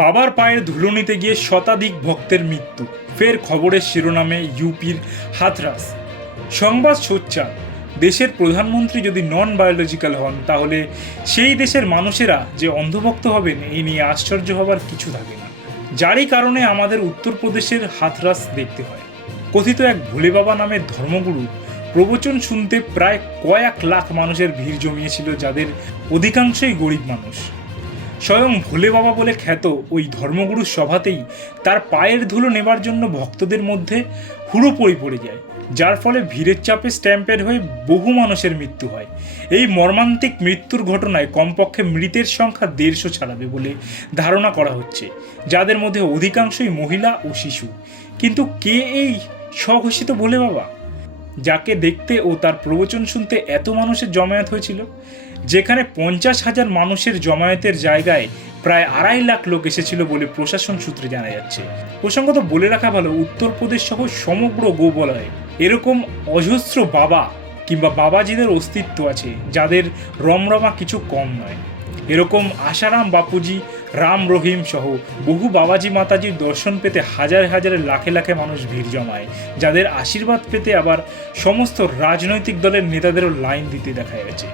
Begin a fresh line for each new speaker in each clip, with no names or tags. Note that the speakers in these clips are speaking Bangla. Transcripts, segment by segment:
বাবার পায়ের ধুলো নিতে গিয়ে শতাধিক ভক্তের মৃত্যু। ফের খবরের শিরোনামে ইউপির হাতরাস। সংবাদ সোচ্চার দেশের প্রধানমন্ত্রী যদি নন বায়োলজিক্যাল হন, তাহলে সেই দেশের মানুষেরা যে অন্ধভক্ত হবেন, এই নিয়ে আশ্চর্য হবার কিছু থাকে না। যারই কারণে আমাদের উত্তরপ্রদেশের হাতরাস দেখতে হয়। কথিত এক ভোলে বাবা নামের ধর্মগুরু প্রবচন শুনতে প্রায় কয়েক লাখ মানুষের ভিড় জমিয়েছিল, যাদের অধিকাংশই গরিব মানুষ। স্বয়ং ভোলে বাবা বলে খ্যাত ওই ধর্মগুরুর সভাতেই তার পায়ের ধুলো নেবার জন্য ভক্তদের মধ্যে হুড়োপড়ি পড়ে যায়, যার ফলে ভিড়ের চাপে স্ট্যাম্পেড হয়ে বহু মানুষের মৃত্যু হয়। এই মর্মান্তিক মৃত্যুর ঘটনায় কমপক্ষে মৃতের সংখ্যা দেড়শো ছাড়াবে বলে ধারণা করা হচ্ছে, যাদের মধ্যে অধিকাংশই মহিলা ও শিশু। কিন্তু কে এই স্বঘোষিত ভোলে বাবা? যাকে দেখতে ও তার প্রবচন শুনতে এত মানুষের জমায়েত হয়েছিল? যেখানে পঞ্চাশ হাজার মানুষের জমায়েতের জায়গায় প্রায় আড়াই লাখ লোক এসেছিল বলে প্রশাসন সূত্রে জানা যাচ্ছে। প্রসঙ্গত বলে রাখা ভালো, উত্তরপ্রদেশ সহ সমগ্র গোবলয়ে এরকম অজস্র বাবা কিংবা বাবাজিদের অস্তিত্ব আছে, যাদের রমরমা কিছু কম নয়। এরকম আশারাম বাপুজি, রাম রহিম সহ বহু বাবাজি মাতাজির দর্শন পেতে হাজার হাজার লাখে লাখে মানুষ ভিড় জমায়, যাদের আশীর্বাদ পেতে আবার সমস্ত রাজনৈতিক দলের নেতাদেরও লাইন দিতে দেখা গেছে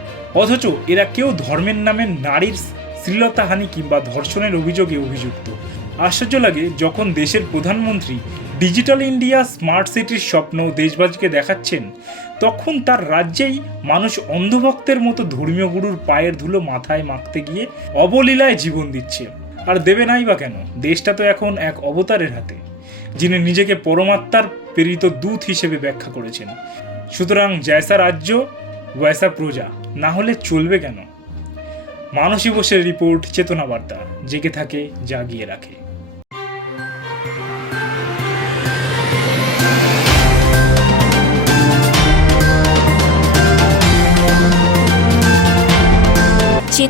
অথচ এরা কেউ ধর্মের নামে নারীর শ্লীলতাহানি কিংবা ধর্ষণের অভিযোগে অভিযুক্ত। আশ্চর্য লাগে যখন দেশের প্রধানমন্ত্রী ডিজিটাল ইন্ডিয়া স্মার্ট সিটির স্বপ্ন দেশবাসীকে দেখাচ্ছেন, তখন তার রাজ্যেই মানুষ অন্ধভক্তের মতো ধর্মীয় গুরুর পায়ের ধুলো মাথায় মাখতে গিয়ে অবলীলায় জীবন দিচ্ছে। আর দেবে নাই বা কেন? দেশটা তো এখন এক অবতারের হাতে, যিনি নিজেকে পরমাত্মার প্রেরিত দূত হিসেবে ব্যাখ্যা করেছেন। সুতরাং জয়সা রাজ্য ওয়সা প্রজা, না হলে চলবে কেন? মানসী বোসের রিপোর্ট, চেতনা বার্তা, জেগে থাকে, জাগিয়ে রাখে।